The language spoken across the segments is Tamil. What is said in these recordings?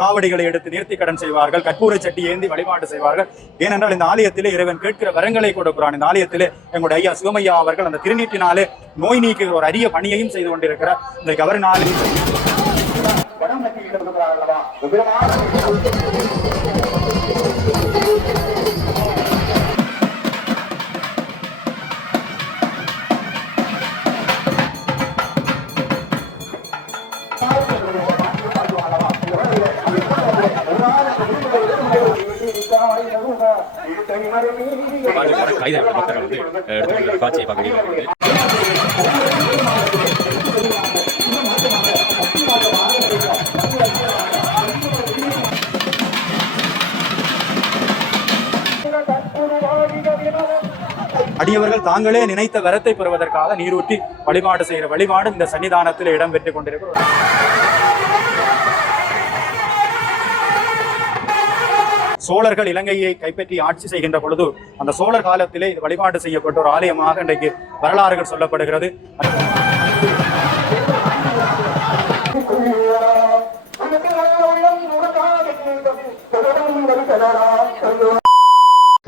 காவடிகளை எடுத்து நேர்த்தி கடன் செய்வார்கள், கற்பூரை சட்டி ஏந்தி வழிபாடு செய்வார்கள். ஏனென்றால் இந்த ஆலயத்திலே இறைவன் கேட்கிற வரங்களை கொடுக்கிறான். இந்த ஆலயத்திலே எங்களுடைய ஐயா சிவமையா அவர்கள் அந்த திருநீட்டினாலே நோய் நீக்கி ஒரு அரிய பணியையும் செய்து கொண்டிருக்கிறார். இந்த கவர்னாலே காட்சியை பார்க்க அடியவர்கள் தாங்களே நினைத்த வரத்தை பெறுவதற்காக நீரூற்றி வழிபாடு செய்கிற வழிபாடு இந்த சன்னிதானத்தில் இடம் பெற்றுக் கொண்டிருக்கிறோம். சோழர்கள் இலங்கையை கைப்பற்றி ஆட்சி செய்கின்ற பொழுது அந்த சோழர் காலத்திலே இது வழிபாடு செய்யப்பட்ட ஒரு ஆலயமாக இன்றைக்கு வரலாறுகள் சொல்லப்படுகிறது.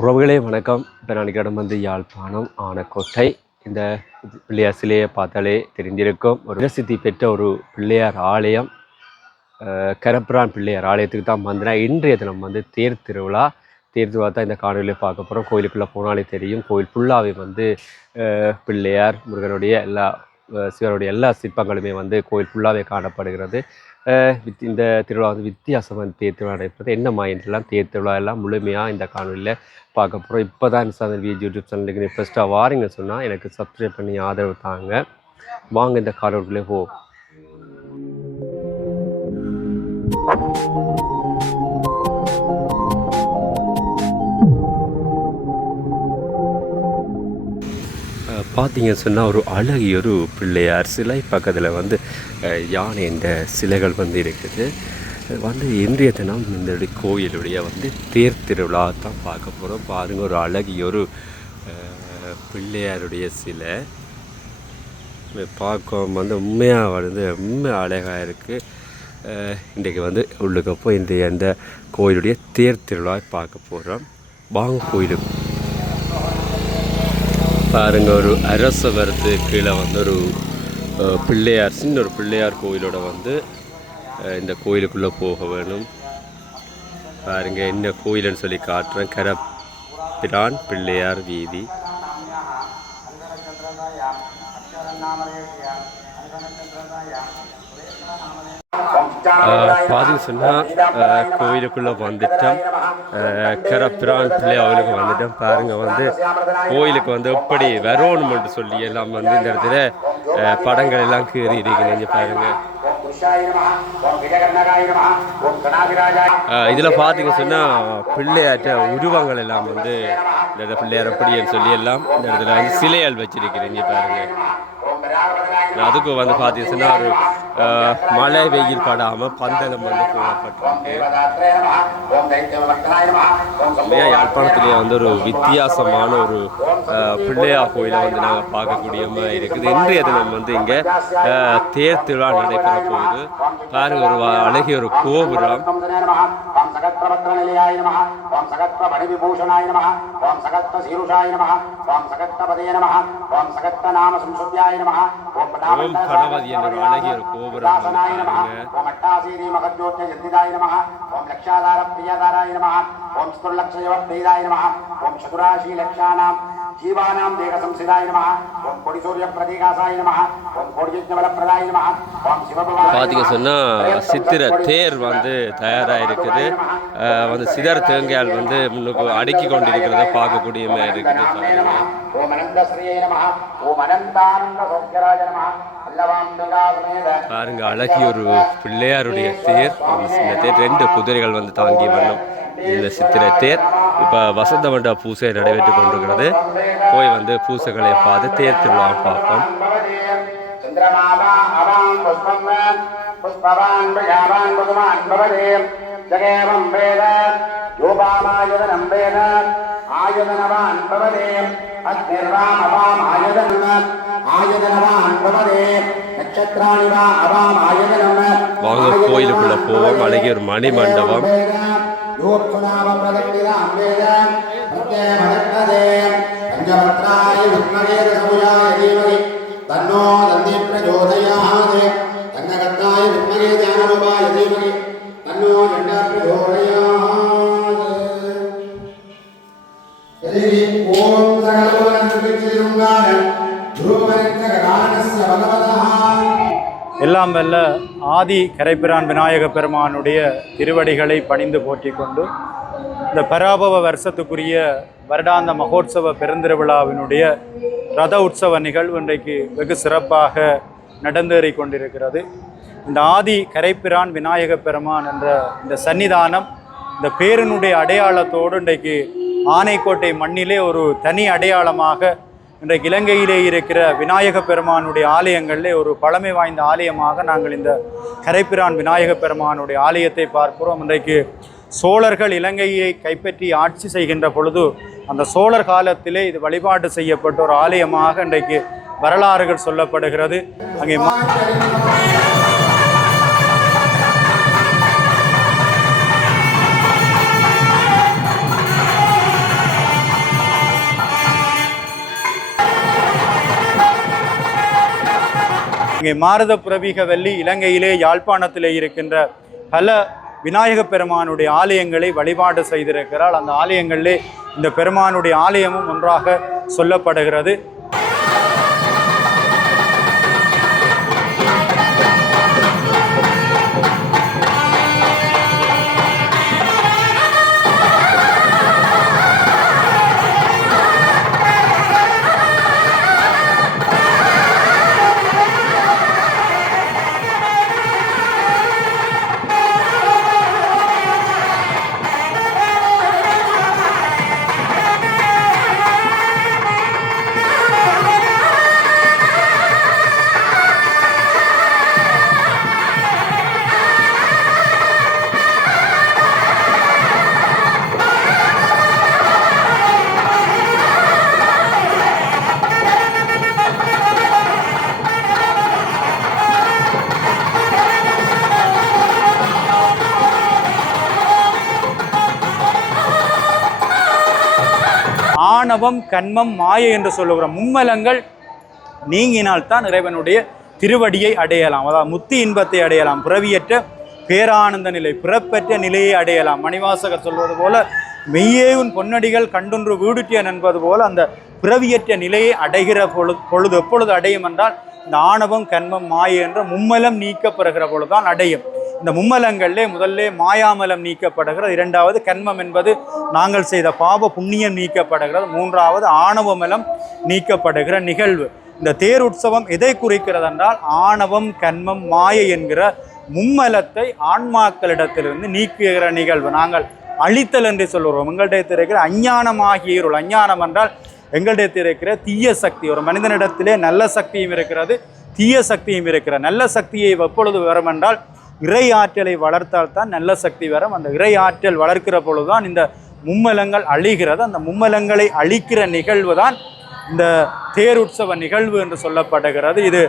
உறவுகளே வணக்கம். இப்போ நான் இடம் வந்து யாழ்ப்பாணம் ஆனக்கோட்டை. இந்த பிள்ளையார் சிலையை பார்த்தாலே தெரிஞ்சிருக்கும். ஒரு பிரசித்தி பெற்ற ஒரு பிள்ளையார் ஆலயம், கரப்பிரான் பிள்ளையார் ஆலயத்துக்கு தான் வந்தேன். இன்றைய தினம் வந்து தேர் திருவிழா தான் இந்த காணொலியில் பார்க்க போகிறோம். கோயிலுக்குள்ளே போனாலே தெரியும். கோயில் ஃபுல்லாகவே வந்து பிள்ளையார் முருகனுடைய சிவனுடைய எல்லா சிற்பங்களுமே வந்து கோயில் ஃபுல்லாகவே காணப்படுகிறது. இந்த திருவிழா வந்து வித்தியாசமாக தேர் திருவிழா நடைபெறுது. என்ன மாயெல்லாம் தேர் திருவிழா எல்லாம் முழுமையாக இந்த காணொலியில் பார்க்க போகிறோம். இப்போ தான் யூடியூப் சேனலுக்கு நீ ஃபஸ்ட்டாக வாரீங்க சொன்னால் எனக்கு சப்ஸ்கிரைப் பண்ணி ஆதரவு தாங்க. வாங்க இந்த காணொலிக்குள்ளே போ. பார்த்தீங்கன்னு சொன்னால் ஒரு அழகிய ஒரு பிள்ளையார் சிலை, பக்கத்தில் வந்து யானை இந்த சிலைகள் வந்து இருக்குது. வந்து இன்றைய தினம் இந்த கோயிலுடைய வந்து தேர் திருவிழா தான் பார்க்க போகிறோம். பாருங்கள், ஒரு அழகிய ஒரு பிள்ளையாருடைய சிலை பார்க்க வந்து உண்மையாக வந்து உண்மையாக அழகாக இருக்குது. இன்றைக்கு வந்து உள்ளுக்கப்போ இன்றைய அந்த கோயிலுடைய தேர் திருவிழா பார்க்க போகிறோம். வாங்க கோயிலுக்கு. பாருங்க, ஒரு அரச மரத்து கீழே வந்து ஒரு பிள்ளையார், சின்ன ஒரு பிள்ளையார் கோயிலோட வந்து இந்த கோயிலுக்குள்ளே போக வேணும். பாருங்க என்ன கோயிலுன்னு சொல்லி காட்டுறேன். கரப்பிரான் பிள்ளையார் வீதி. பார்த்தீங்க சொன்னால் கோயிலுக்குள்ளே வந்துட்டோம். கரப்பிரான் பிள்ளையாருக்கு வந்துட்டோம். பாருங்கள், வந்து கோயிலுக்கு வந்து எப்படி வரணும்னு சொல்லி எல்லாம் வந்து இந்த இடத்துல படங்கள் எல்லாம் கீறி இருக்கிறீங்க. பாருங்கள், இதில் பார்த்தீங்க சொன்னால் பிள்ளையாற்ற உருவங்கள் எல்லாம் வந்து இந்த பிள்ளையார் எப்படின்னு சொல்லி எல்லாம் இந்த இடத்துல வந்து சிலையால் வச்சிருக்கிறீங்க. பாருங்கள், அதுக்கு வந்து பார்த்தீங்கன்னா ஒரு மழை வெயில் படாமல் பந்தலம் வந்து போடப்பட்டிருக்கு. யாழ்ப்பாணத்திலேயே வந்து ஒரு வித்தியாசமான ஒரு பிள்ளையார் கோயிலை வந்து நாங்கள் பார்க்கக்கூடிய மாதிரி இருக்குது. இன்றைய தினம் வந்து இங்கே தேர் திருவிழா நடைபெற போகுது. பாருங்க, ஒரு அழகிய ஒரு கோபுரம். ஓம் கணபதி என்ற ஒரு அழகிய ஒரு கோபுரம். ஜீவானாம் தேக சம்சிதாய நமஹ. ஓம் கோடி சூரிய பிரதீகாசாய நமஹ. ஓம் கோடி யஜ்ஞபல பிரதாய நமஹ. ஓம் சிவபவாய. பாத்தீங்க சொன்னா சித்திர தேர் வந்து தயாராக இருக்குது. வந்து சிதற தேங்காயால் வந்து முன்னுக்கு அடுக்கி கொண்டிருக்கிறத பார்க்கக்கூடிய மாதிரி இருக்குது. ஓம் அனந்த ஸ்ரீயே நமஹ. ஓம் அனந்தானந்த சௌக்கியராய நமஹ. பாருங்க, அழகிய ஒரு பிள்ளையாருடைய தேர். இந்த தேர் 2 குதிரைகள் வந்து தாங்கி வரும் இந்த சித்திர தேர். இப்போ வசந்த மண்டப பூசை நடைபெற்று கொண்டிருக்கிறது. போய் வந்து பூசைகளை பார்த்து தேர் திருவிழா பார்ப்போம். வாங்க கோயிலுக்குள்ள போவோம். அழகிய ஒரு மணி மண்டபம். தன்னோ தந்தி பிரச்சோதயாத் தன்னகத்தாய வித்மகே ஞானரூபாய தீமகி தன்னோ தண்ட பிரச்சோதயாத். ஹரி ஓம் சகலபுவன சுகிச்சிருங்காரம் துருவரத்ன காரணஸ்ய பகவதः. எல்லாம் வல்ல ஆதி கரைப்பிரான் விநாயக பெருமானுடைய திருவடிகளை பணிந்து போற்றிக் கொண்டு இந்த பராபவ வருஷத்துக்குரிய வருடாந்த மகோத்சவ பெருந்திருவிழாவினுடைய ரத உற்சவ நிகழ்வு இன்றைக்கு வெகு சிறப்பாக நடந்தேறி கொண்டிருக்கிறது. இந்த ஆதி கரைப்பிரான் விநாயக பெருமான் என்ற இந்த சன்னிதானம் இந்த பேரனுடைய அடையாளத்தோடு இன்றைக்கு ஆனைக்கோட்டை மண்ணிலே ஒரு தனி அடையாளமாக இன்றைக்கு இலங்கையிலே இருக்கிற விநாயக பெருமானுடைய ஆலயங்களிலே ஒரு பழமை வாய்ந்த ஆலயமாக நாங்கள் இந்த கரைப்பிரான் விநாயக பெருமானுடைய ஆலயத்தை பார்க்கிறோம். இன்றைக்கு சோழர்கள் இலங்கையை கைப்பற்றி ஆட்சி செய்கின்ற பொழுது அந்த சோழர் காலத்திலே இது வழிபாடு செய்யப்பட்ட ஒரு ஆலயமாக இன்றைக்கு வரலாறுகள் சொல்லப்படுகிறது. அங்கே இங்கே மாரத புரவீக வெள்ளி இலங்கையிலே யாழ்ப்பாணத்திலே இருக்கின்ற பல விநாயக பெருமானுடைய ஆலயங்களை வழிபாடு செய்திருக்கிறாள். அந்த ஆலயங்களிலே இந்த பெருமானுடைய ஆலயமும் ஒன்றாக சொல்லப்படுகிறது. ஆணவம் கண்மம் மாயை என்று சொல்லுகிற மும்மலங்கள் நீங்கினால்தான் இறைவனுடைய திருவடியை அடையலாம். அதாவது முத்தி இன்பத்தை அடையலாம், பிறவியற்ற பேரானந்த நிலை, பிறப்பற்ற நிலையை அடையலாம். மணிவாசகர் சொல்வது போல மெய்யே உன் பொன்னடிகள் கண்டொன்று வீடுட்டியன் என்பது போல அந்த பிறவியற்ற நிலையை அடைகிற பொழுது எப்பொழுது அடையும் என்றால் இந்த ஆணவம் கண்மம் மாயை என்ற மும்மலம் நீக்கப்படுகிற பொழுதுதான் அடையும். இந்த மும்மலங்களிலே முதல்ல மாயாமலம் நீக்கப்படுகிறது, இரண்டாவது கண்மம் என்பது நாங்கள் செய்த பாவ புண்ணியம் நீக்கப்படுகிறது, மூன்றாவது ஆணவமலம் நீக்கப்படுகிற நிகழ்வு. இந்த தேர் உற்சவம் எதை குறிக்கிறது என்றால் ஆணவம் கண்மம் மாயை என்கிற மும்மலத்தை ஆன்மாக்களிடத்திலிருந்து நீக்குகிற நிகழ்வு. நாங்கள் அழித்தல் என்று சொல்லுவோம். எங்கள்கிட்ட இருக்கிற அஞ்ஞானமாகிய இருள், அஞ்ஞானம் என்றால் எங்கள்கிட்ட இருக்கிற தீய சக்தி. ஒரு மனிதனிடத்திலே நல்ல சக்தியும் இருக்கிறது, தீய சக்தியும் இருக்கிற. நல்ல சக்தியை எப்பொழுது வரும் என்றால் இறை ஆற்றலை வளர்த்தால் தான் நல்ல சக்தி வரும். அந்த இறை ஆற்றல் வளர்க்கிற பொழுதுதான் இந்த மும்மலங்கள் அழிகிறது. அந்த மும்மலங்களை அழிக்கிற நிகழ்வு தான் இந்த தேர் உற்சவ நிகழ்வு என்று சொல்லப்படுகிறது. இது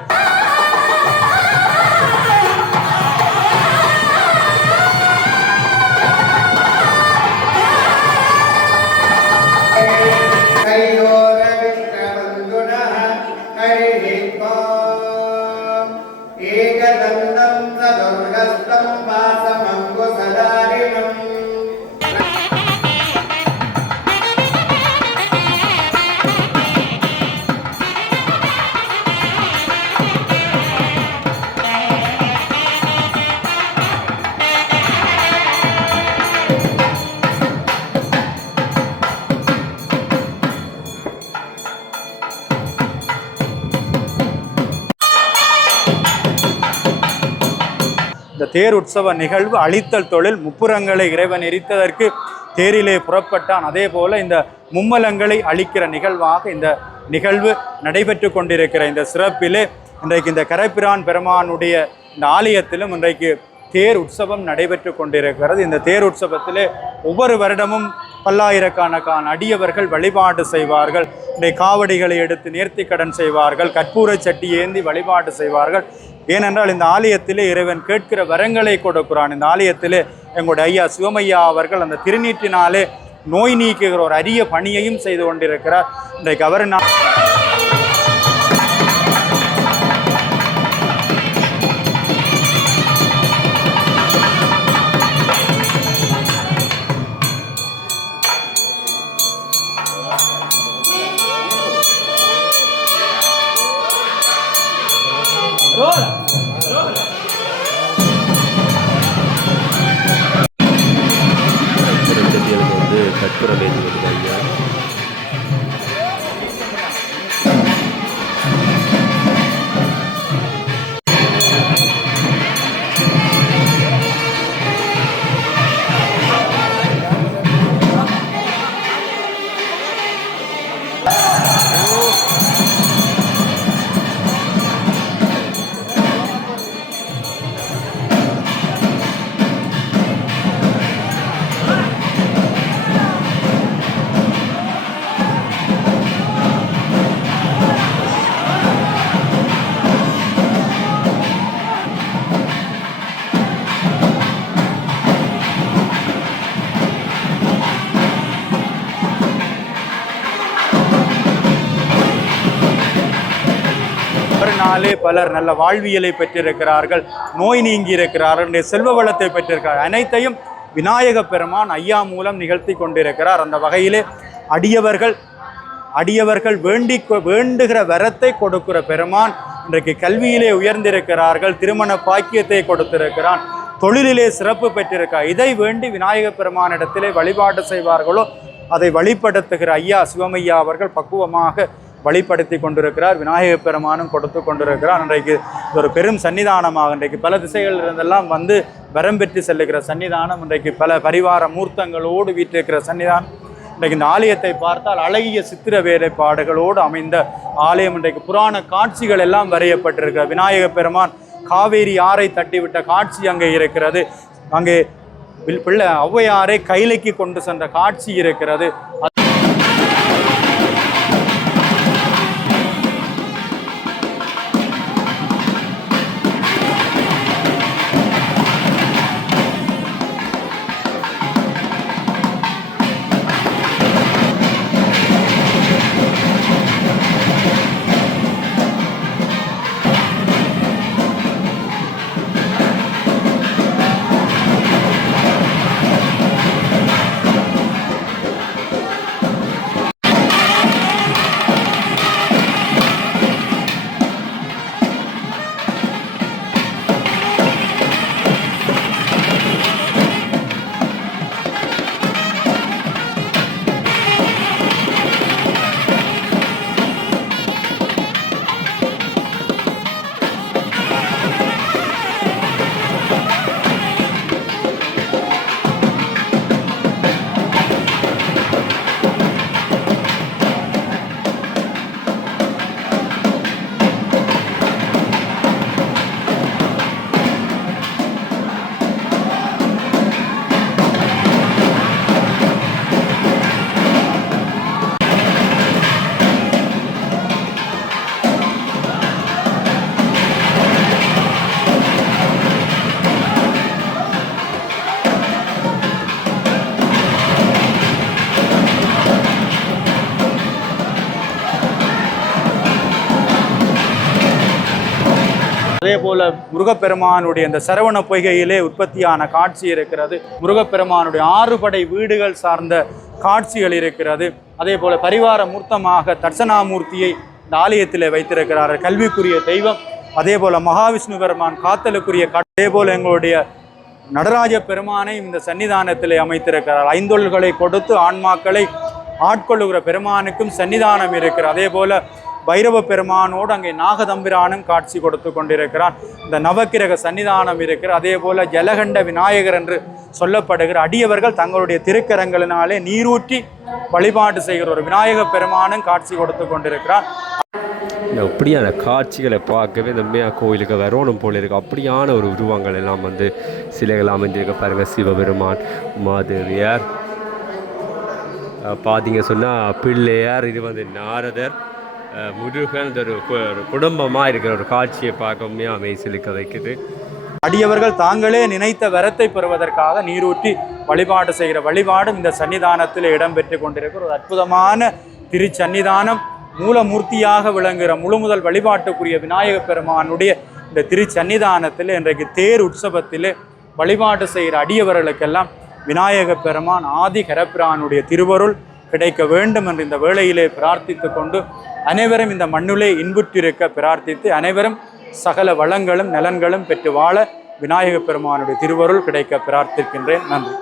இந்த தேர் உற்சவ நிகழ்வு அழித்தல் தொழில். முப்புரங்களை இறைவன் எரித்ததற்கு தேரிலே புறப்பட்டான். அதே போல இந்த மும்மலங்களை அழிக்கிற நிகழ்வாக இந்த நிகழ்வு நடைபெற்று கொண்டிருக்கிற இந்த சிறப்பிலே இன்றைக்கு இந்த கரைப்பிரான் பெருமானுடைய இந்த ஆலயத்திலும் இன்றைக்கு தேர் உற்சவம் நடைபெற்று கொண்டிருக்கிறது. இந்த தேர் உற்சவத்திலே ஒவ்வொரு வருடமும் பல்லாயிரக்கணக்கான அடியவர்கள் வழிபாடு செய்வார்கள். இந்த காவடிகளை எடுத்து நேர்த்திக்கடன் செய்வார்கள். கற்பூர சட்டி ஏந்தி வழிபாடு செய்வார்கள். ஏனென்றால் இந்த ஆலயத்திலே இறைவன் கேட்கிற வரங்களை கொடுக்கிறான். இந்த ஆலயத்திலே எங்களுடைய ஐயா சிவமையா அவர்கள் அந்த திருநீற்றினாலே நோய் நீக்குகிற ஒரு அரிய பணியையும் செய்து கொண்டிருக்கிறார். இன்றைக்கு அவர் வந்து கற்பூரம் ஏந்தி வருது ஐயா. நாளே பலர் நல்ல வாழ்வியலை பெற்றிருக்கிறார்கள், நோய் நீங்கி இருக்கிறார்கள், செல்வ வளத்தை பெற்றிருக்கிறார். அனைத்தையும் விநாயக பெருமான் ஐயா மூலம் நிகழ்த்தி கொண்டிருக்கிறார். அந்த வகையிலே அடியவர்கள் வேண்டுகிற வரத்தை கொடுக்கிற பெருமான் இன்றைக்கு கல்வியிலே உயர்ந்திருக்கிறார்கள், திருமண பாக்கியத்தை கொடுத்திருக்கிறான், தொழிலிலே சிறப்பு பெற்றிருக்கிறார். இதை வேண்டி விநாயக பெருமானிடத்திலே வழிபாடு செய்வார்களோ அதை வழிபடுத்துகிற ஐயா சிவமையா அவர்கள் பக்குவமாக வழிபடுத்தி கொண்டிருக்கிறார். விநாயக பெருமானும் கொடுத்து கொண்டிருக்கிறார். இன்றைக்கு ஒரு பெரும் சன்னிதானமாக இன்றைக்கு பல திசைகளில் இருந்தெல்லாம் வந்து வரம் பெற்று செல்லுகிற சன்னிதானம், இன்றைக்கு பல பரிவார மூர்த்தங்களோடு வீற்றிருக்கிற சன்னிதானம். இன்றைக்கு இந்த ஆலயத்தை பார்த்தால் அழகிய சித்திர வேலைப்பாடுகளோடு அமைந்த ஆலயம். இன்றைக்கு புராண காட்சிகள் எல்லாம் வரையப்பட்டிருக்கிற விநாயக பெருமான் காவேரி ஆறை தட்டிவிட்ட காட்சி அங்கே இருக்கிறது. அங்கே பிள்ளை ஔவையாரை கைலைக்கு கொண்டு சென்ற காட்சி இருக்கிறது. அதே போல முருகப்பெருமானுடைய இந்த சரவண பொய்கையிலே உற்பத்தியான காட்சி இருக்கிறது. முருகப்பெருமானுடைய 6 படை வீடுகள் சார்ந்த காட்சிகள் இருக்கிறது. அதே போல பரிவார மூர்த்தமாக தட்சணாமூர்த்தியை இந்த ஆலயத்திலே வைத்திருக்கிறார்கள், கல்விக்குரிய தெய்வம். அதே போல மகாவிஷ்ணு பெருமான் காத்தலுக்குரிய அதே போல எங்களுடைய நடராஜ பெருமானை இந்த சன்னிதானத்திலே அமைத்திருக்கிறார். 5 தொழில்களை கொடுத்து ஆன்மாக்களை ஆட்கொள்ளுகிற பெருமானுக்கும் சன்னிதானம் இருக்கிறது. அதே போல பைரவ பெருமானோடு அங்கே நாகதம்பிரானும் காட்சி கொடுத்து கொண்டிருக்கிறான். இந்த நவக்கிரக சன்னிதானம் இருக்கிற. அதே போல ஜலகண்ட விநாயகர் என்று சொல்லப்படுகிற அடியவர்கள் தங்களுடைய திருக்கரங்களினாலே நீரூற்றி வழிபாடு செய்கிற ஒரு விநாயக பெருமானும் காட்சி கொடுத்து கொண்டிருக்கிறான். அப்படியான காட்சிகளை பார்க்கவே இந்த உண்மையாக கோயிலுக்கு வரணும் போல இருக்குது. அப்படியான ஒரு உருவங்கள் எல்லாம் வந்து சிலைகள் அமைந்திருக்க பாருங்கள். சிவபெருமான், உமாதேவியார், பார்த்தீங்க சொன்னால் பிள்ளையார், இது வந்து நாரதர், முருகன், ஒரு குடும்பமாக இருக்கிற ஒரு காட்சியை பார்க்க மெய்சிலுக்க வைக்குது. அடியவர்கள் தாங்களே நினைத்த வரத்தை பெறுவதற்காக நீரூற்றி வழிபாடு செய்கிற வழிபாடும் இந்த சன்னிதானத்தில் இடம்பெற்று கொண்டிருக்கிற ஒரு அற்புதமான திருச்சன்னிதானம். மூலமூர்த்தியாக விளங்குகிற முழுமுதல் வழிபாட்டுக்குரிய விநாயக பெருமானுடைய இந்த திருச்சன்னிதானத்தில் இன்றைக்கு தேர் உற்சவத்தில் வழிபாடு செய்கிற அடியவர்களுக்கெல்லாம் விநாயக பெருமான் ஆதி கரப்பிரானுடைய திருவருள் கிடைக்க வேண்டும் என்று இந்த வேளையிலே பிரார்த்தித்து கொண்டு அனைவரும் இந்த மண்ணுலே இன்புற்றிருக்க பிரார்த்தித்து அனைவரும் சகல வளங்களும் நலன்களும் பெற்று வாழ விநாயக பெருமானுடைய திருவருள் கிடைக்க பிரார்த்திக்கின்றேன். நன்றி.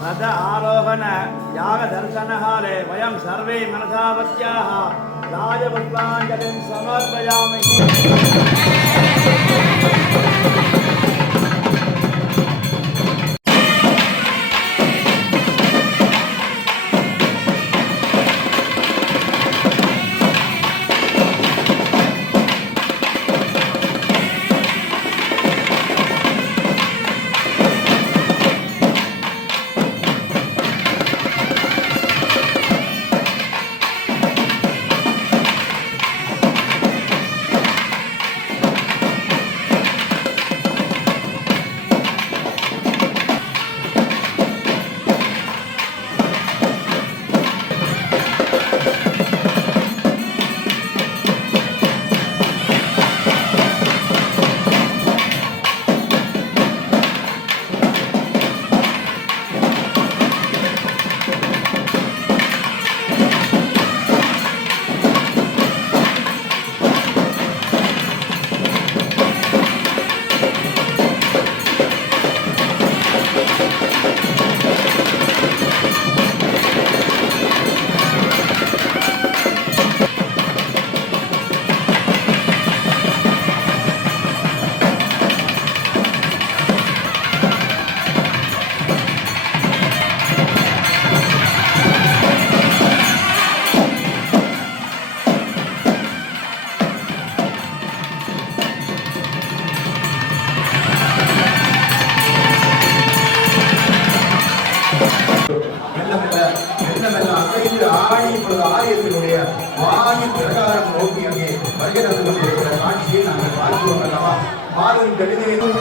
रथ आरोहण याग दर्शनहारे वयं सर्वे मनसावत्याः राजपुष्पाञ्जलिं समर्पयामि। இப்பொழுது ஆலயத்தினுடைய வாயில் பிரகாரம் நோக்கி அங்கே வருகை தந்து கொண்டிருக்கிற காட்சியை நாங்கள் பார்க்கிறோம் அல்லவா. பாலும் கவிதையும்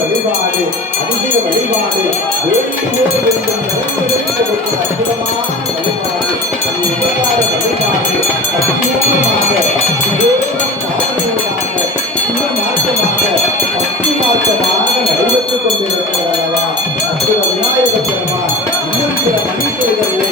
வழிபாடு அதிசய வழிபாடு வேண்டுகோள் வேண்டும் அற்புதமான வழிபாடு உபகார வழிபாடு அற்புதமாக சிவமார்க்கமாக பக்தி மார்க்கமாக நடைபெற்றுக் கொண்டிருக்கிறதா. அற்புத விநாயக பெருமான் இன்னும் சில மணித்துறைகளிலே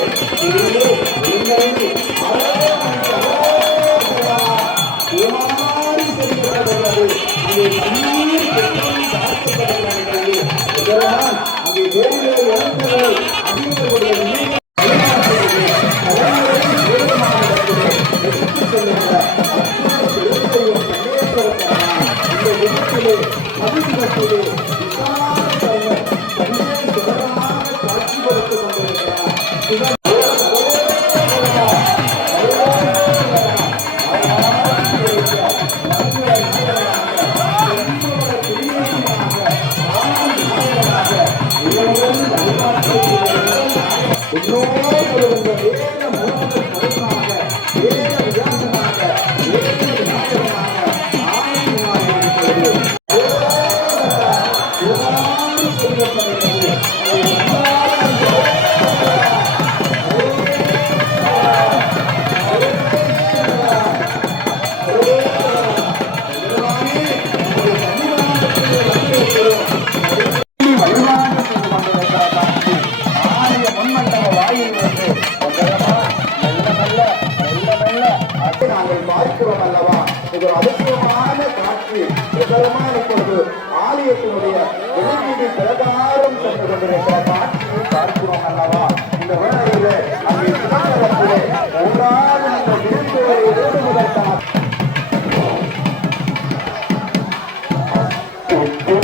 அங்கே நாங்கள் பார்க்கிறோம் அல்லவா. இது ஒரு அதிசயமான காட்சி. பிரகாரமான இப்பொழுது ஆலயத்தினுடைய வெளியீடு பிரகாரம் சென்று கொண்டிருக்கிற காட்சியை பார்க்கிறோம் அல்லவா. இந்த வேளையிலே அங்கே சிவகரத்திலே ஒன்றாக அந்த விருந்துகளை எழுதுவதற்காக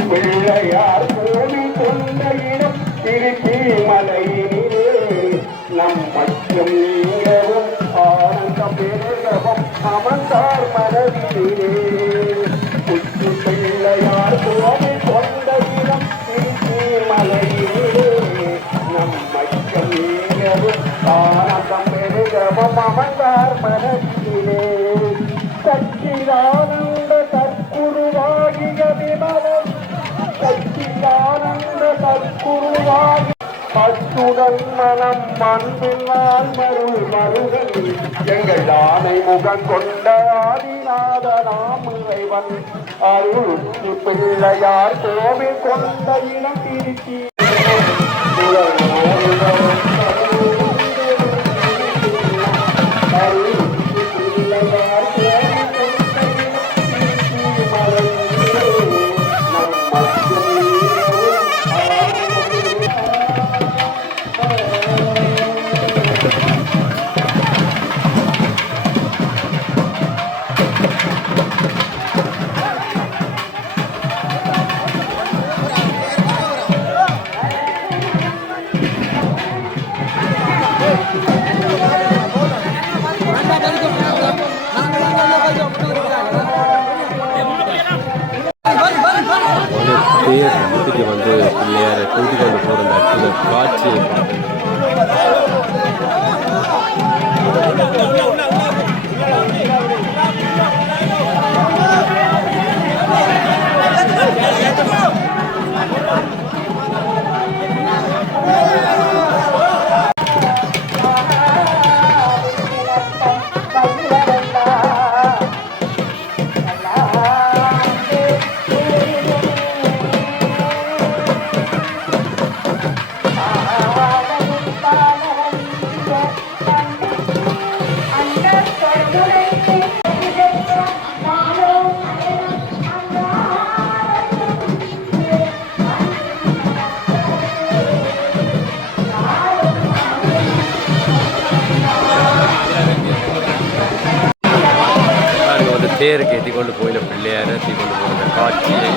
பிள்ளையார் கோவில் கொண்ட இடம் திருச்சி மலையிலே நம் மற்றும் நீங்கவும் ஆனந்தம் பெருகவும் அமர்ந்தார் மனதிலே. புத்து பிள்ளையார் கோவில் கொண்ட இடம் திருச்சி மலையிலே நம் மற்றும் நீங்கவும் ஆனந்தம் பெருகவும் அமர்ந்தார் மனதிலே. சச்சிதானந்த சத்குருவாகிய விமலம் சச்சிதானந்த சத்குருவாகி அச்சுடன் நம் அன்பினால் மருள் மருகன் எங்கள் ஆணை முகம் கொண்ட ஆதிநாத நாம் இறைவன் அருள் பிள்ளையார் கோவில் கொண்ட இனம் திருச்சி வீட்டுக்கு வந்து பிள்ளையாரை கூட்டிக் கொண்டு போகிற அந்த அற்புத காட்சியை தேருக்கு ஏற்றி கொண்டு போயில பிள்ளையார ஏற்றி கொண்டு போகிற காட்சியை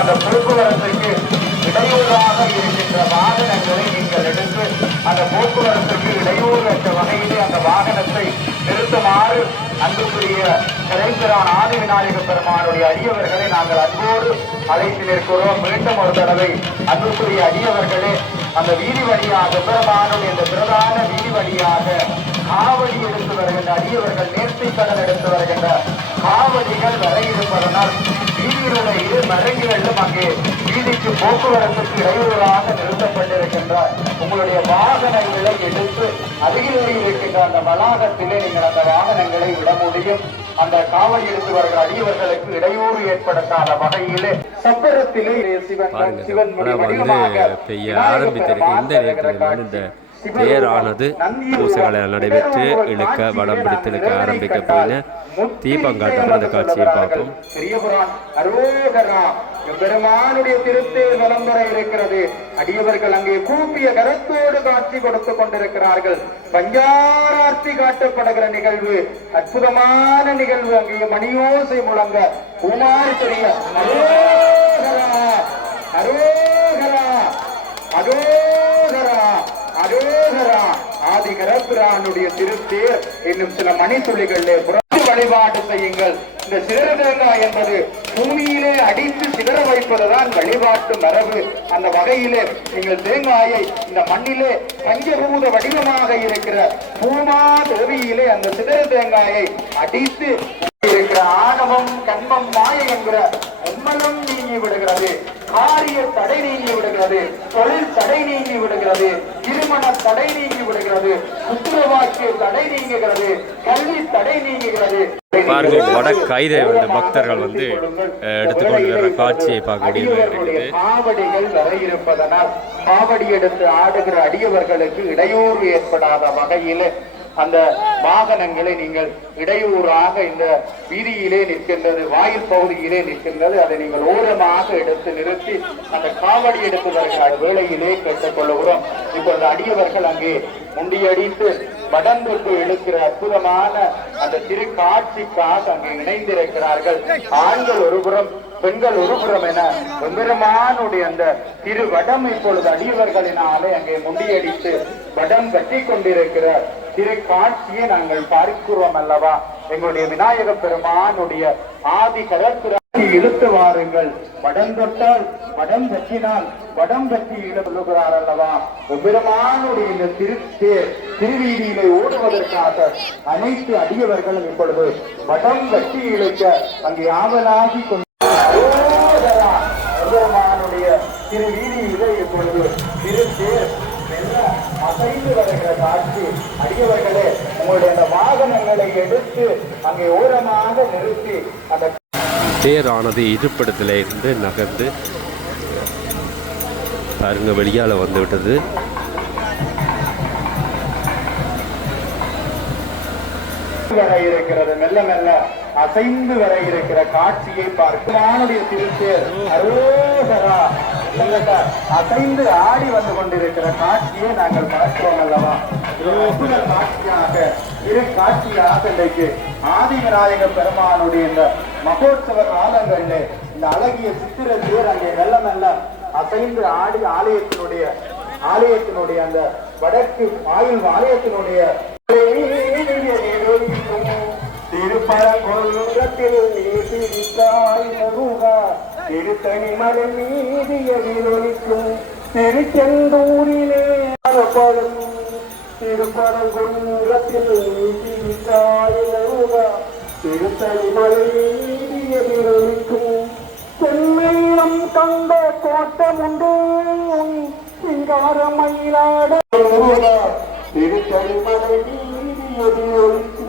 அந்த போக்குவரத்துக்கு இடையூறாக இருக்கின்ற வாகனங்களை நீங்கள் எடுத்து அந்த போக்குவரத்துக்கு இடையூறு என்ற வகையிலே அந்த வாகனத்தை நிறுத்துமாறு அன்புக்குரிய கரைபிரான் ஆதி விநாயக பெருமானுடைய அடியவர்களை நாங்கள் அன்போடு அழைத்து நிற்கிறோம். மீண்டும் ஒரு தடவை அன்புக்குரிய அடியவர்களே, அந்த வீதி வழியாக பெருமானுடைய இந்த பிரதான வீதி வழியாக காவடி எடுத்து வருகின்ற அடியவர்கள் நேர்த்தி கடன் எடுத்து வருகின்ற காவடிகள் வர இருப்பதனால் வீதியில் உள்ள இரு மரங்களிலும் அங்கே வீதிக்கு போக்குவரத்துக்கு இடையூறாக நிறுத்தப்பட்டிருக்கின்றார். உங்களுடைய வாகனங்களை எடுத்து அருகில் இருக்கின்ற அந்த வளாகத்திலே நீங்கள் அந்த வாகனங்களை விட முடியும். அந்த காவடி எடுத்து வருகிற அடியவர்களுக்கு இடையூறு ஏற்படுத்தாத வகையிலே சப்பரத்திலே சிவன் பெய்ய ஆரம்பித்திருக்கு. இந்த நேரத்தில் இந்த தேரானது பூசைகளை நடைபெற்று இழுக்க வடம் பிடித்து இழுக்க ஆரம்பிக்க போயின தீபங்காட்டம் அந்த காட்சியை பார்ப்போம். பெருமானுடைய திருத்தேர் விளம்பர இருக்கிறது. அடியவர்கள் அங்கே கூப்பிய கரத்தோடு காட்சி கொடுத்துக் கொண்டிருக்கிறார்கள். பஞ்சாரார்த்தி காட்டப்படுகிற நிகழ்வு, அற்புதமான நிகழ்வு. அங்கே மணியோசை முழங்க குமார் தெரிய ஆதி கரபிரானுடைய திருத்தேர் இன்னும் சில மணித்துளிகளிலே புறத்து வழிபாடு செய்யுங்கள். இந்த சிதறதேங்காய் என்பது பூமியிலே அடித்து சிதற வைப்பதுதான் வழிபாட்டு மரபு. அந்த வகையிலே நீங்கள் தேங்காயை இந்த மண்ணிலே பஞ்சபூத வடிவமாக இருக்கிற பூமா தேவியிலே அந்த சிதற தேங்காயை அடித்து இருக்கிற ஆணவம் கண்மம் மாயை என்கிற உண்மலும் நீங்கி விடுகிறது. காரிய தடை நீங்கி விடுகிறது. தொழில் தடை நீங்கி விடுகிறது. திருமண தடை நீங்கி விடுகிறது. புத்திரவாக்கிய தடை நீங்குகிறது. கல்வி தடை நீங்குகிறது. கயிறை வந்து பக்தர்கள் வந்து எடுத்துக்கொண்டு வர காட்சியை பார்க்கக்கூடிய காவடிகள் வர இருப்பதனால் காவடி எடுத்து ஆடுகிற அடியவர்களுக்கு இடையூறு ஏற்படாத வகையில் அந்த வாகனங்களை நீங்கள் இடையூறாக இந்த வீதியிலே நிற்கின்றது, வாயில் பகுதியிலே நிற்கின்றது, அதை நீங்கள் ஓரமாக எடுத்து நிறுத்தி அந்த காவடி எடுத்து வருகிற வேளையிலே கேட்டுக் கொள்ளுகிறோம். இப்பொழுது அடியவர்கள் அங்கே முண்டியடித்து வடம்புக்கு இழுக்கிற அற்புதமான அந்த திரு காட்சிக்காக அங்கே இணைந்திருக்கிறார்கள். ஆண்கள் ஒருபுறம் பெண்கள் ஒருபுறம் என பெருமானுடைய அந்த திரு வடம் இப்பொழுது அடியவர்களினாலே அங்கே முண்டியடித்து வடம் கட்டி கொண்டிருக்கிற திரு காட்சியை நாங்கள் பார்க்கிறோம் அல்லவா. எங்களுடைய விநாயக பெருமானுடைய ஆதி கரத்திராட்சி இழுத்து வாருங்கள். வடம் தொட்டால் வடம் கட்டினால் வடம் கட்டி சொல்லுகிறார் அல்லவா. பெருமானுடைய இந்த திருவீதியிலே ஓடுவதற்காக அனைத்து அடியவர்களும் இப்பொழுது வடம் கட்டி இழுக்க அங்கே ஆவலாகி பெருமானுடைய திருவீதியிலே இப்பொழுது திருத்தேர் அசைந்து வருகிற காட்சி. அடியவர்களே, உங்களுடைய அந்த வாகனங்களை எடுத்து அங்கே ஓரமாக நிறுத்தி அந்த தேரானது இருப்பிடத்தில் இருந்து நகர்ந்து பாருங்க வெளியால் வந்து விட்டது. வர இருக்கிறது, மெல்ல மெல்ல அசைந்து வர இருக்கிற காட்சியை பார்க்கமானுடைய திருத்தேர் அரோகரா அசைந்து ஆடி வந்து கொண்டிருக்கிற காட்சியை நாங்கள் பார்க்கிறோம் அல்லவா. காட்சியாக இரு காட்சியாக இன்றைக்கு ஆதிவிநாயக பெருமானுடைய இந்த மகோத்சவ காலங்களிலே இந்த அழகிய சித்திர தேர் அங்கே மெல்ல மெல்ல அசைந்து ஆடி ஆலயத்தினுடைய அந்த வடக்கு ஆலயத்தினுடைய திருப்பரங்குன்றத்தில் திருத்தணி மலை மீதிய விரொலிக்கும் திருச்செந்தூரிலே திருப்பரங்குன்றத்தில் திருத்தணி மலை மீதிய விரொலிக்கும் சென்னையிலும் கண்ட கோட்டமுண்டு சிங்காரமயிலாட திருத்தணி மலை மீதிய விரொலிக்கும்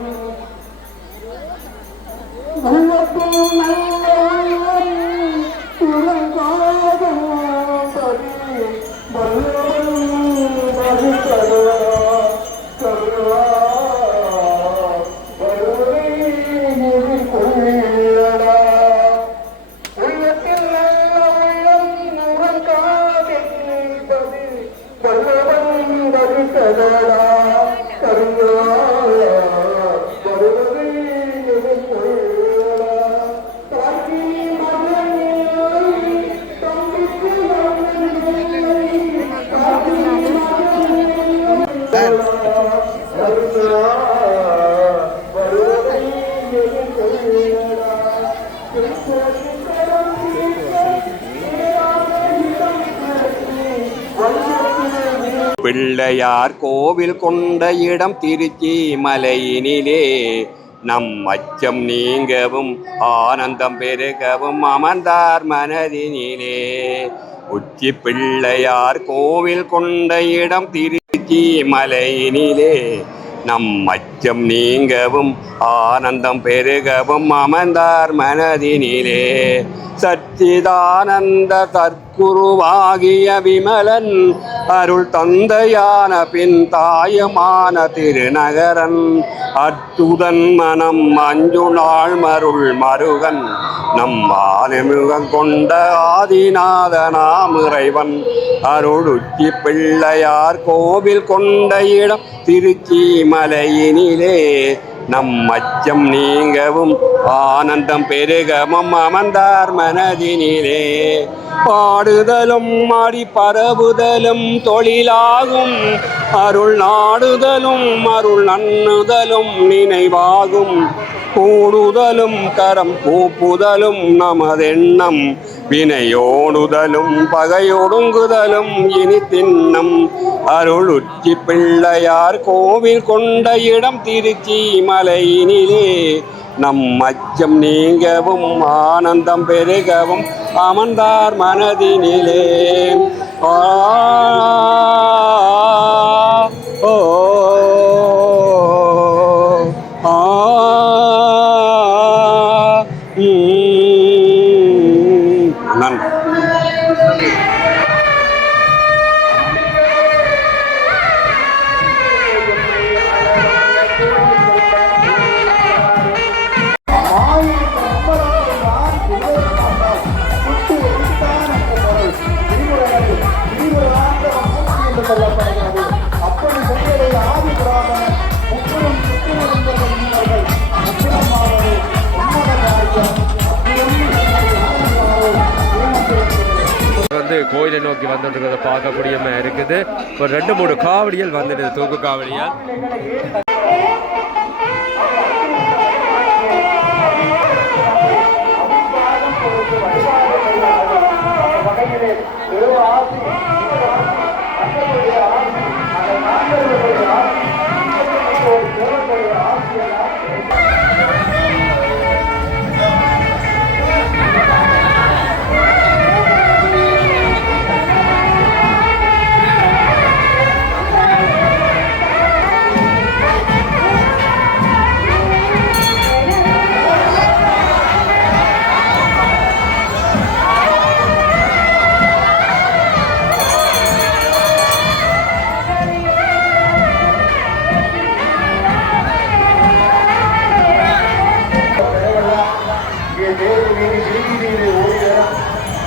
பிள்ளையார் கோவில் கொண்ட இடம் திருச்சி மலையினிலே நம் அச்சம் நீங்கவும் ஆனந்தம் பெருகவும் அமர்ந்தார் மனதினிலே. உச்சி பிள்ளையார் கோவில் கொண்ட இடம் திருச்சி மலையினிலே நம் அச்சம் நீங்கவும் ஆனந்தம் பெருகவும் அமர்ந்தார் மனதினிலே. சச்சிதானந்த தற்குருவாகிய விமலன் அருள் தந்தையான பின் தாயமான திருநகரன் அத்துதன் மனம் அஞ்சுநாள் மருள் மருகன் நம் ஆதிமுகம் கொண்ட ஆதிநாதனாம் இறைவன் அருள் உச்சி பிள்ளையார் கோவில் கொண்ட இடம் திருச்சி மலையினிலே நம் அச்சம் நீங்கவும் ஆனந்தம் பெருகவும் அமர்ந்தார் மனதினிலே. பாடுதலும் ஆடி பரவுதலும் தொழிலாகும் அருள் நாடுதலும் அருள் நன்னுதலும் நினைவாகும். கூடுதலும் கரம் கூப்புதலும் நமதெண்ணம் வினையோடுதலும் பகையொடுங்குதலும் இனி திண்ணம். அருள் உச்சி பிள்ளையார் கோவில் கொண்ட இடம் திருச்சி மலையினிலே நம் அச்சம் நீங்கவும் ஆனந்தம் பெருகவும் அமர்ந்தார் மனதினிலே. கோயிலை நோக்கி வந்துட்டு பார்க்கக்கூடிய இருக்குது. ஒரு 2-3 காவடிகள் வந்துட்டு தூக்கு காவடியால். வகையில் ஆசி மக்களுடைய ஆசி அந்த மாணவர்களுடைய ஆசி ஒரு தேவனுடைய ஆசியெல்லாம்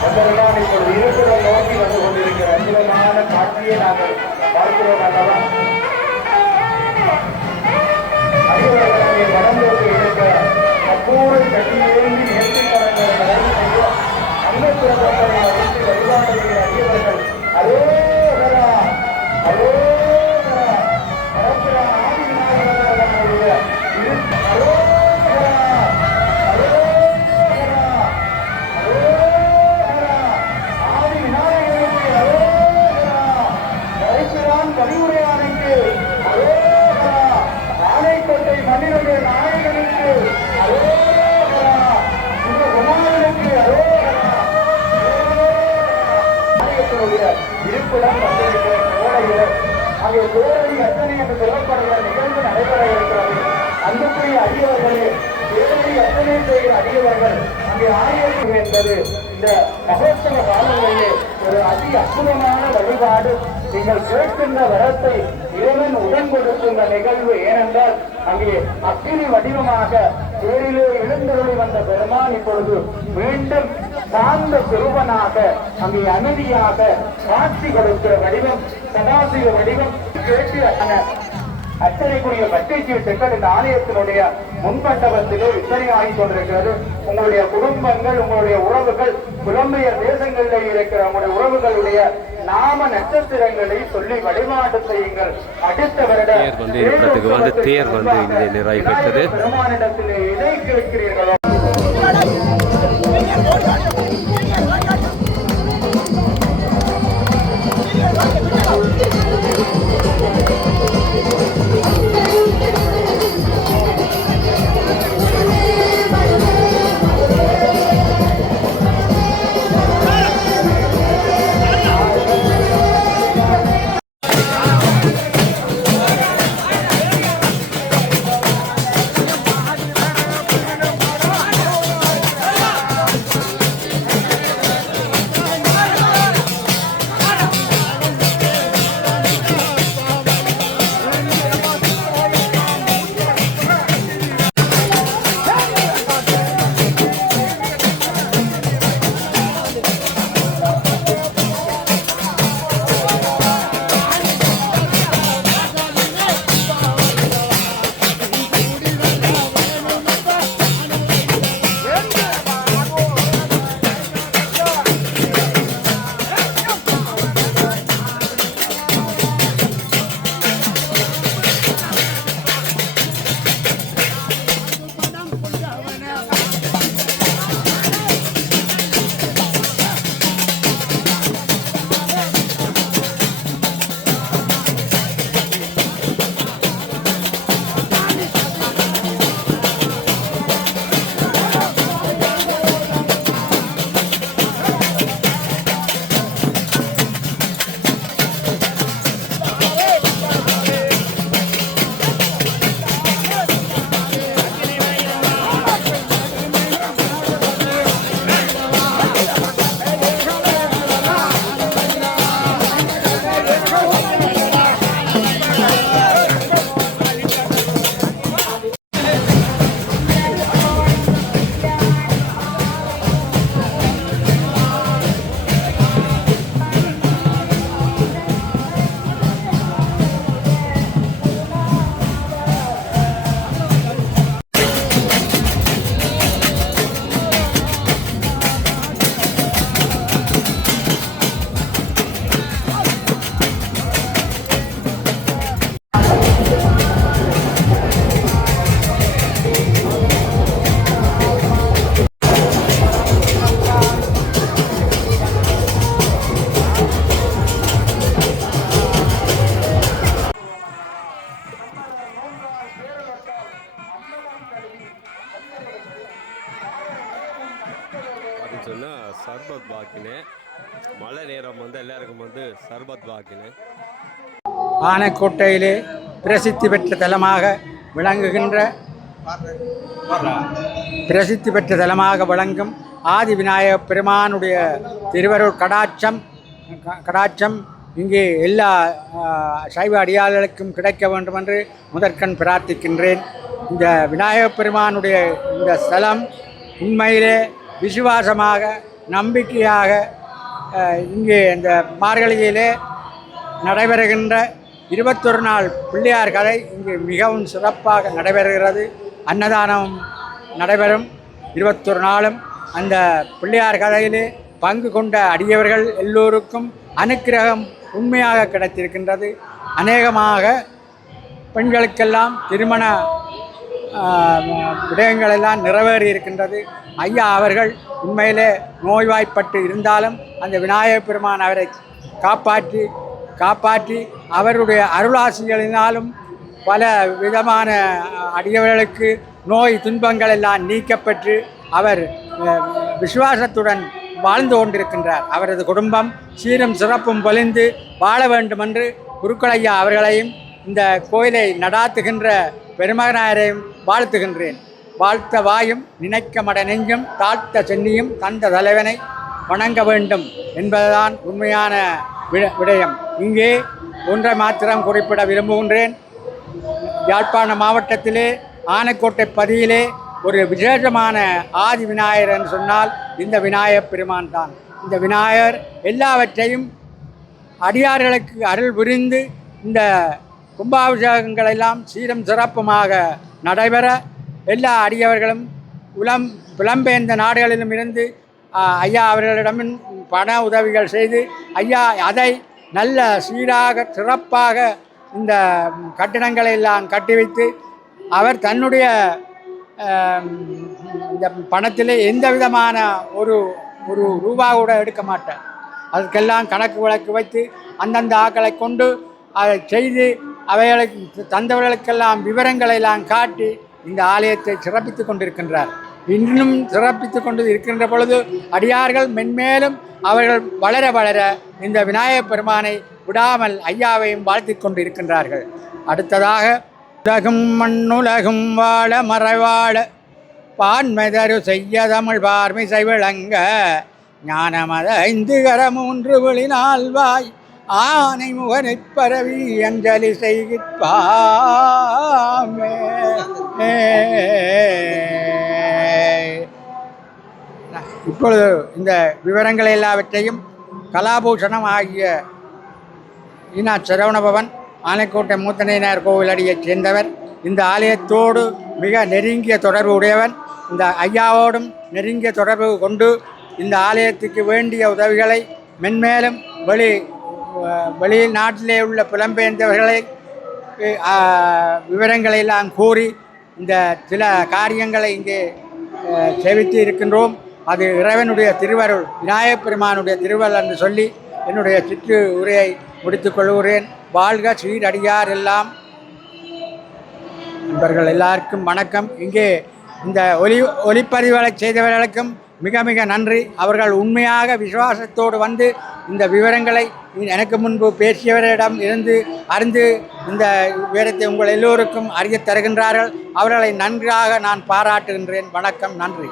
இருப்புடன் நோக்கி வந்து கொண்டிருக்கிற அற்புதமான காட்சியை நாங்கள் பார்க்கிறோம் அல்லவா. அடிவர்களை நடந்தோடு இருக்க அப்பூரை கட்டியேந்தி நேர்த்திக்கரங்களை நிறைவு செய்ய அங்கத்திரங்களை அறிந்து வழிபாடுகிற அடியவர்கள் அரோகரா அரோகரா பரப்புரா ஆதி விநாயகர்களுடைய அரோகரா அரோகரா ஆதி விநாயகருக்கு அரோகரா பரப்புரான் பரிவுரையானுக்கு அரோகரா ஆனைக்கோட்டை மண்ணினுடைய நாயகனுக்கு அரோகரா சிவகுமாரனுக்கு அரோகரா நாயகத்தினுடைய இருப்பிடம் வந்திருக்கிற கோடையில் அங்கே கோடை அத்தனை என்று சொல்லப்படுகிற நிகழ்வு நடைபெற இருக்கிறது. அன்புக்குரிய அடியவர்களே, தேவனை அத்தனை செய்கிற அடியவர்கள் அங்கே ஆயிரம் என்பது இந்த மகோத்சவ காலங்களிலே ஒரு அதி அற்புதமான வழிபாடு. நீங்கள் கேட்கின்ற வரத்தை இறைவன் உடன் கொடுக்கின்ற நிகழ்வு. ஏனென்றால் அங்கே அக்கினி வடிவமாக தேரிலே எழுந்தருளி வந்த பெருமான் இப்பொழுது மீண்டும் சார்ந்த சிறுவனாக அங்கே அமைதியாக காட்சி கொடுக்கிற வடிவம், சதாசிவ வடிவம் கேட்டு அத்தனைக்குரிய பச்சைக்கு செங்கல் இந்த ஆலயத்தினுடைய முன்பண்டபத்திலே விற்பனையாகி கொண்டிருக்கிறது. உங்களுடைய குடும்பங்கள், உங்களுடைய உறவுகள், புலம்பெயர் தேசங்களில் இருக்கிற உங்களுடைய உறவுகளுடைய நாம நட்சத்திரங்களை சொல்லி வழிபாடு செய்யுங்கள். அடுத்த வருட தேர் வந்து நிறைவு பெற்றது. பெருமானிடத்திலே இதை கேட்கிறீர்களோ வாக்கினேன். மழை நேரம் வந்து எல்லாருக்கும் வந்து சர்பத் வாக்கினேன். ஆனைக்கோட்டையிலே பிரசித்தி பெற்ற தலமாக விளங்கும் ஆதி விநாயகப் பெருமானுடைய திருவருள் கடாட்சம் இங்கே எல்லா சைவ அடியார்களுக்கும் கிடைக்க வேண்டும் என்று முதற்கண் பிரார்த்திக்கின்றேன். இந்த விநாயகப் பெருமானுடைய இந்த ஸ்தலம் உண்மையிலே விசுவாசமாக நம்பிக்கையாக இங்கே இந்த மார்கழியிலே நடைபெறுகின்ற 21 நாள் பிள்ளையார் கதை இங்கு மிகவும் சிறப்பாக நடைபெறுகிறது. அன்னதானம் நடைபெறும் 21 நாளும். அந்த பிள்ளையார் கதையிலே பங்கு கொண்ட அடியவர்கள் எல்லோருக்கும் அனுக்கிரகம் உண்மையாக கிடைத்திருக்கின்றது. அநேகமாக பெண்களுக்கெல்லாம் திருமண விடயங்களெல்லாம் நிறைவேறி இருக்கின்றது. ஐயா அவர்கள் உண்மையிலே நோய்வாய்ப்பட்டு இருந்தாலும் அந்த விநாயகப் பெருமான் அவரை காப்பாற்றி அவருடைய அருளாசிகளினாலும் பல விதமான அடியவர்களுக்கு நோய் துன்பங்கள் எல்லாம் நீக்கப்பெற்று அவர் விசுவாசத்துடன் வாழ்ந்து கொண்டிருக்கின்றார். அவரது குடும்பம் சீரும் சிறப்பும் பொலிந்து வாழ வேண்டுமென்று குருக்களையா அவர்களையும் இந்த கோயிலை நடாத்துகின்ற பெருமகனாரையும் வாழ்த்துகின்றேன். வாழ்த்த வாயும் நினைக்க மட நெஞ்சும் தாழ்த்த சென்னியும் தந்த தலைவனை வணங்க வேண்டும் என்பதுதான் உண்மையான விடயம். இங்கே ஒன்றை மாத்திரம் குறிப்பிட விரும்புகின்றேன். யாழ்ப்பாண மாவட்டத்திலே ஆனைக்கோட்டை பதியிலே ஒரு விசேஷமான ஆதி விநாயகர் என்று சொன்னால் இந்த விநாயகப் பெருமான் தான். இந்த விநாயகர் எல்லாவற்றையும் அடியார்களுக்கு அருள் புரிந்து இந்த கும்பாபிஷேகங்களெல்லாம் சீரும் சிறப்புமாக நடைபெற எல்லா அடியவர்களும் புலம்பெயர்ந்த நாடுகளிலும் இருந்து ஐயா அவர்களிடம் பண உதவிகள் செய்து ஐயா அதை நல்ல சீராக சிறப்பாக இந்த கட்டிடங்களை எல்லாம் கட்டி வைத்து அவர் தன்னுடைய இந்த பணத்திலே எந்த விதமான ஒரு ரூபா கூட எடுக்க மாட்டார். அதுக்கெல்லாம் கணக்கு வழக்கு வைத்து அந்தந்த ஆக்களை கொண்டு அதை செய்து அவைகளுக்கு தந்தவர்களுக்கெல்லாம் விவரங்களை எல்லாம் காட்டி இந்த ஆலயத்தை சிறப்பித்து கொண்டிருக்கின்றார். இன்னும் சிறப்பித்து கொண்டு இருக்கின்ற பொழுது அடியார்கள் மென்மேலும் அவர்கள் வளர வளர இந்த விநாயகப் பெருமானை விடாமல் ஐயாவையும் வாழ்த்தி கொண்டு இருக்கின்றார்கள். அடுத்ததாக உலகும் மண்ணுலகும் வாழ மறைவாழ பான்மைதரு செய்ய தமிழ் பார்மிசை விளங்க ஞானமத 5 கரமூன்று விழினால்வாய் ஆனை முகனை பரவி அஞ்சலி செய்கிப்பாமே. இப்பொழுது இந்த விவரங்கள் எல்லாவற்றையும் கலாபூஷணம் ஆகிய ஈனா சரவணபவன் ஆனைக்கோட்டை மூத்தனையனார் கோவில் அடியைச் சேர்ந்தவர். இந்த ஆலயத்தோடு மிக நெருங்கிய தொடர்பு உடையவன். இந்த ஐயாவோடும் நெருங்கிய தொடர்பு கொண்டு இந்த ஆலயத்துக்கு வேண்டிய உதவிகளை மென்மேலும் வெளிநாட்டிலே உள்ள புலம்பெயர்ந்தவர்களை விவரங்களை எல்லாம் கூறி இந்த சில காரியங்களை இங்கே சேவித்து இருக்கின்றோம். அது இறைவனுடைய திருவருள், விநாயகப் பெருமானுடைய திருவருள் என்று சொல்லி என்னுடைய சிற்று உரையை முடித்துக் கொள்கிறேன். வாழ்க சீரடியார் எல்லாம். நண்பர்கள் எல்லாருக்கும் வணக்கம். இங்கே இந்த ஒலிப்பதிவுகளை செய்தவர்களுக்கும் மிக மிக நன்றி. அவர்கள் உண்மையாக விசுவாசத்தோடு வந்து இந்த விவரங்களை எனக்கு முன்பு பேசியவரிடம் இருந்து அறிந்து இந்த விவரத்தை உங்கள் எல்லோருக்கும் அறிய தருகின்றார்கள். அவர்களை நன்றாக நான் பாராட்டுகின்றேன். வணக்கம், நன்றி.